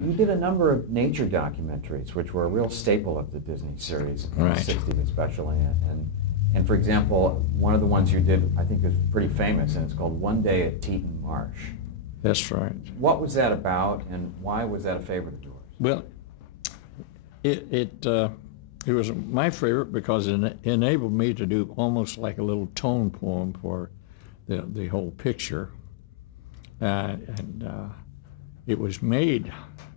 You did a number of nature documentaries, which were a real staple of the Disney series in the 60s especially. And for example, one of the ones you did, I think, is pretty famous, and it's called One Day at Teton Marsh. That's right. What was that about, and why was that a favorite of yours? Well, it was my favorite because it enabled me to do almost like a little tone poem for the whole picture. It was made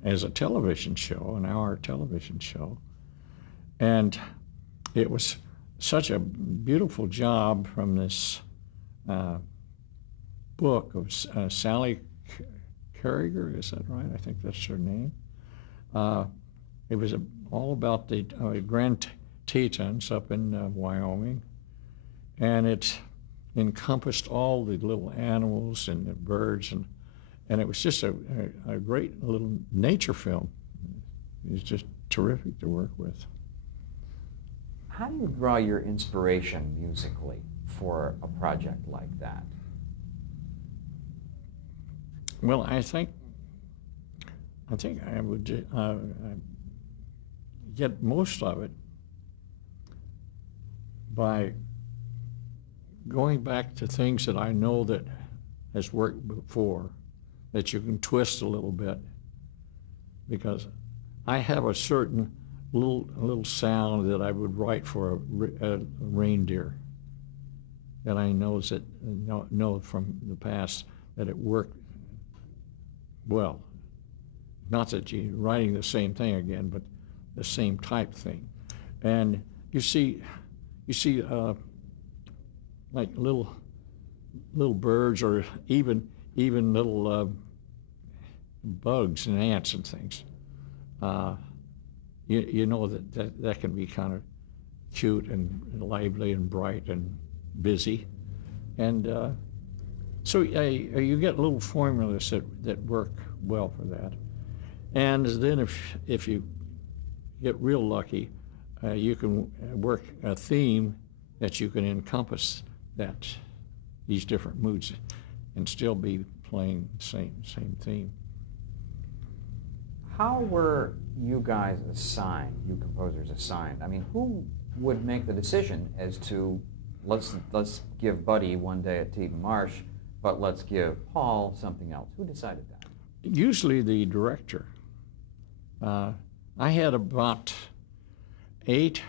as a television show, an hour television show, and it was such a beautiful job from this book of Sally Carriger, is that right? I think that's her name. It was all about the Grand Tetons up in Wyoming, and it encompassed all the little animals and the birds, and it was just a great little nature film. It was just terrific to work with. How do you draw your inspiration musically for a project like that? Well, I think I would get most of it by going back to things that I know that has worked before, that you can twist a little bit, because I have a certain little sound that I would write for a reindeer that I know from the past that it worked well. Not that you're writing the same thing again, but the same type thing. And you see like little birds, or even little bugs and ants and things. You know that can be kind of cute and lively and bright and busy, and so you get little formulas that work well for that. And then if you get real lucky, you can work a theme that you can encompass these different moods and still be playing the same theme. How were you guys assigned, you composers assigned? I mean, who would make the decision as to let's give Buddy One Day at Teton Marsh, but let's give Paul something else? Who decided that? Usually the director. I had about eight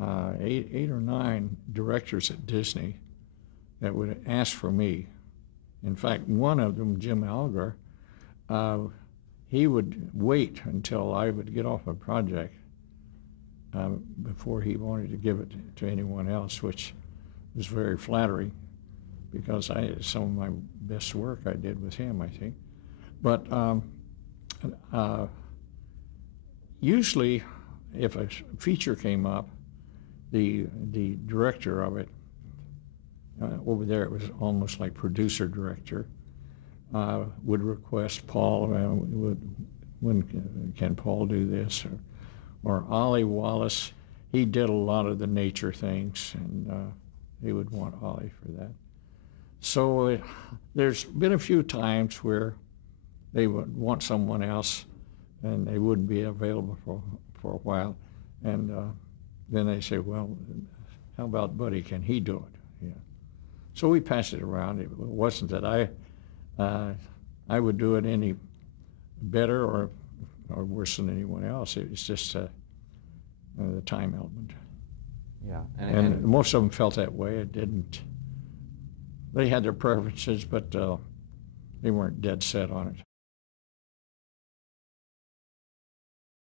or nine directors at Disney that would ask for me. In fact, one of them, Jim Algar, he would wait until I would get off a project before he wanted to give it to anyone else, which was very flattering, because some of my best work I did with him, I think. But usually, if a feature came up, the director of it, over there it was almost like producer-director, would request Paul, when can Paul do this? Or Ollie Wallace, he did a lot of the nature things, and he would want Ollie for that. So there's been a few times where they would want someone else, and they wouldn't be available for a while, and then they say, well, how about Buddy, can he do it? Yeah. So we passed it around. It wasn't that I would do it any better or worse than anyone else. It was just the time element. Yeah, and most of them felt that way. It didn't. They had their preferences, but they weren't dead set on it.